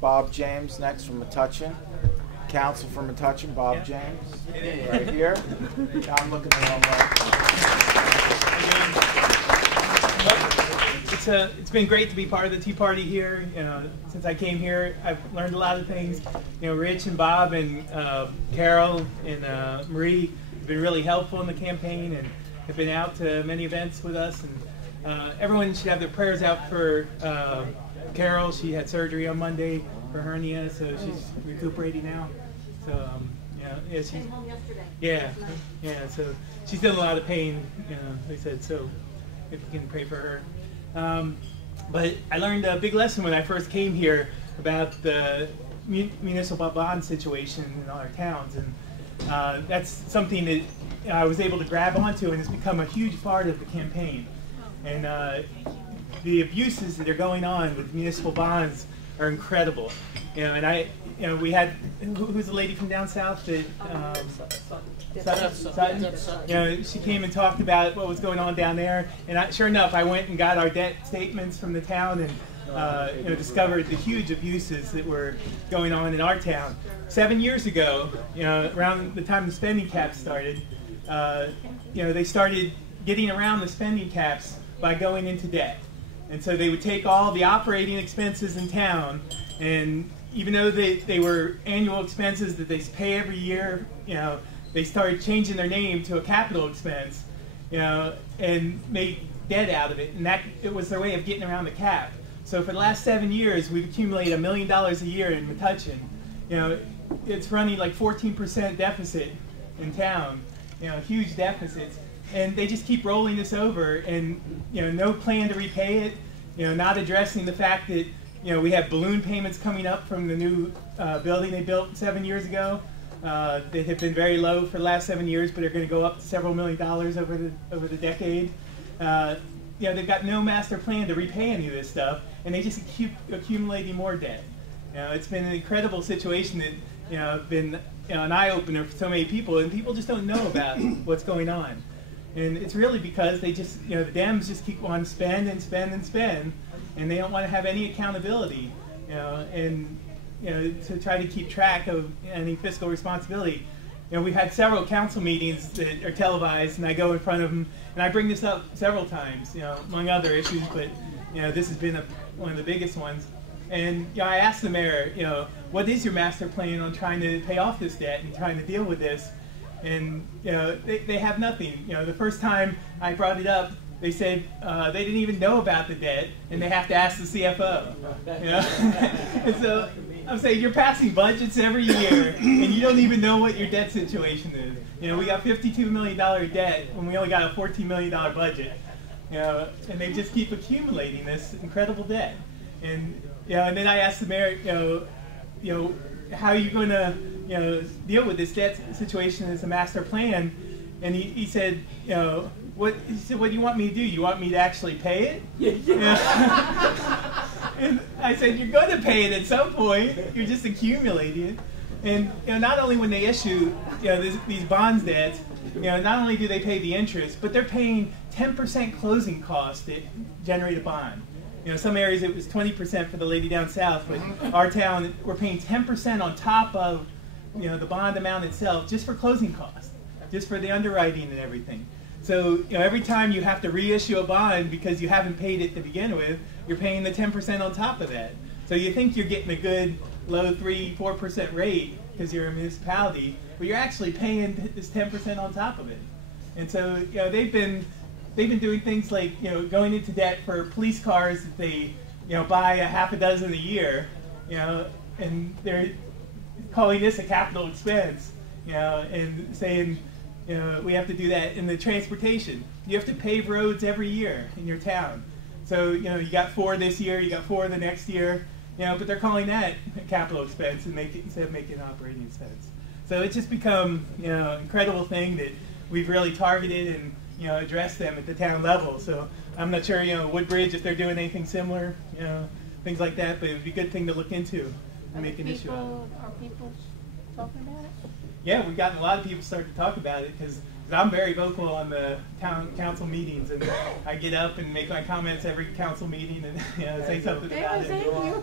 Bob James next from Metuchen Council for Metuchen. Bob James, right here. I'm looking the wrong way. It's been great to be part of the Tea Party here. Since I came here, I've learned a lot of things. Rich and Bob and Carol and Marie have been really helpful in the campaign and have been out to many events with us. And everyone should have their prayers out for Carol. She had surgery on Monday for hernia, so she's recuperating now. So yeah, she's came home yesterday. Yeah. So she's in a lot of pain. They said so. If you can pray for her. But I learned a big lesson when I first came here about the municipal bond situation in all our towns, and that's something that I was able to grab onto, and it's become a huge part of the campaign. And the abuses that are going on with municipal bonds are incredible. And we had, who's the lady from down south that Sutton? She came and talked about what was going on down there, and sure enough, I went and got our debt statements from the town and discovered the huge abuses that were going on in our town. 7 years ago, around the time the spending caps started, they started getting around the spending caps by going into debt. And so they would take all the operating expenses in town, and even though they were annual expenses that they pay every year, they started changing their name to a capital expense, and make debt out of it. And it was their way of getting around the cap. So for the last 7 years, we've accumulated $1 million a year in Metuchen. It's running like 14% deficit in town, huge deficits. And they just keep rolling this over, and no plan to repay it. Not addressing the fact that we have balloon payments coming up from the new building they built 7 years ago. They have been very low for the last 7 years, but are going to go up to several $1 million over the decade. They've got no master plan to repay any of this stuff, and they just keep accumulating more debt. It's been an incredible situation that been an eye-opener for so many people, and people just don't know about what's going on. And it's really because they just, the Dems just keep wanting to spend and spend and spend, and they don't want to have any accountability, to try to keep track of any fiscal responsibility. We've had several council meetings that are televised, and I go in front of them, and I bring this up several times, among other issues, but this has been one of the biggest ones. And I asked the mayor, what is your master plan on trying to pay off this debt and trying to deal with this? And they have nothing. The first time I brought it up, they said they didn't even know about the debt, and they have to ask the CFO. And so I'm saying you're passing budgets every year, and you don't even know what your debt situation is. We got $52 million debt when we only got a $14 million budget. And they just keep accumulating this incredible debt. And and then I asked the mayor, how are you going to deal with this debt situation as a master plan? And he said, what do you want me to do? You want me to actually pay it? And I said, you're going to pay it at some point. You're just accumulating it. And not only when they issue these bonds debts, not only do they pay the interest, but they're paying 10% closing costs that generate a bond. Some areas it was 20% for the lady down south, but our town, we're paying 10% on top of the bond amount itself just for closing costs, just for the underwriting and everything. So every time you have to reissue a bond because you haven't paid it to begin with, you're paying the 10% on top of that. So you think you're getting a good low 3–4% rate because you're a municipality, but you're actually paying this 10% on top of it. And so they've been doing things like going into debt for police cars that they buy a half a dozen a year, and they're calling this a capital expense, and saying we have to do that in the transportation. You have to pave roads every year in your town. So you got 4 this year, you got 4 the next year, but they're calling that a capital expense and instead of making it an operating expense. So it's just become an incredible thing that we've really targeted and address them at the town level. So I'm not sure, Woodbridge, if they're doing anything similar, things like that, but it would be a good thing to look into and make an issue out of it. Are people talking about it? Yeah, we've gotten a lot of people starting to talk about it because I'm very vocal on the town council meetings, and I get up and make my comments every council meeting, and say something about it. Thank you.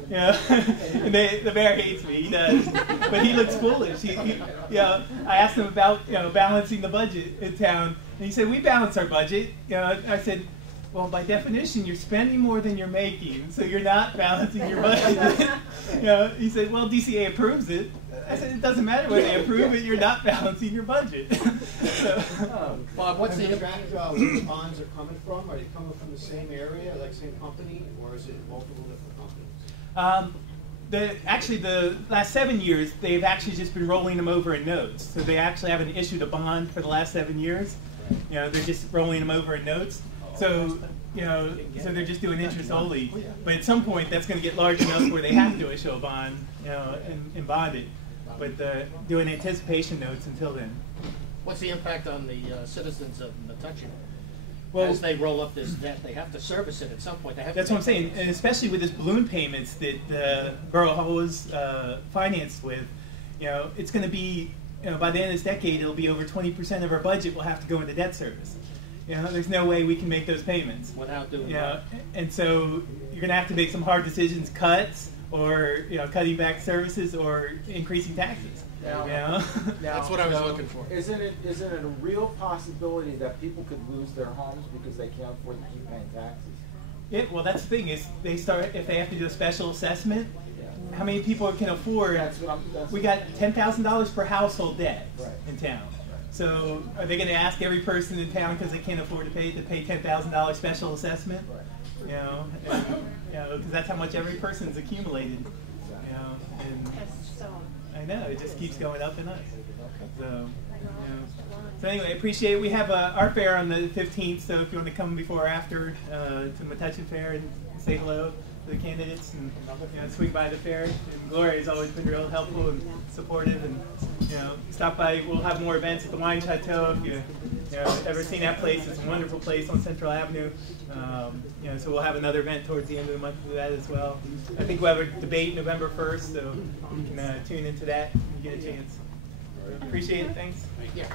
And the mayor hates me. He does, but he looks foolish. I asked him about balancing the budget in town, and he said we balance our budget. I said, well, by definition, you're spending more than you're making, so you're not balancing your budget. He said, well, DCA approves it. I said, it doesn't matter whether they approve it, you're not balancing your budget. Bob, what's the impact of where the bonds are coming from? Are they coming from the same area, like same company, or is it multiple different companies? Actually, the last 7 years, they've actually just been rolling them over in notes. So they actually haven't issued a bond for the last 7 years. They're just rolling them over in notes. So, so they're just doing interest only. But at some point, that's going to get large enough where they have to issue a bond, and bond it. But doing anticipation notes until then. What's the impact on the citizens of Metuchen? Well, as they roll up this debt, they have to service it at some point. They have that's to what I'm saying, and especially with this balloon payments that Borough was financed with, it's going to be, by the end of this decade, it'll be over 20% of our budget will have to go into debt service. There's no way we can make those payments without doing and so you're going to have to make some hard decisions, cuts, or cutting back services, or increasing taxes. That's what I was looking for. Isn't it a real possibility that people could lose their homes because they can't afford to keep paying taxes? Well, that's the thing is if they have to do a special assessment. How many people can afford? We got $10,000 per household debt in town. So are they going to ask every person in town because they can't afford to pay $10,000 special assessment? Because that's how much every person's accumulated. And I know it just keeps going up and up. So anyway, I appreciate it. We have our fair on the 15th, so if you want to come before or after to Metuchen Fair and say hello to the candidates and swing by the fair. And Gloria has always been real helpful and supportive, and stop by. We'll have more events at the Wine Chateau. If you've ever seen that place, it's a wonderful place on Central Avenue. So we'll have another event towards the end of the month for that as well. I think we'll have a debate November 1st, so you can tune into that when you get a chance. Appreciate it. Thanks. Yeah.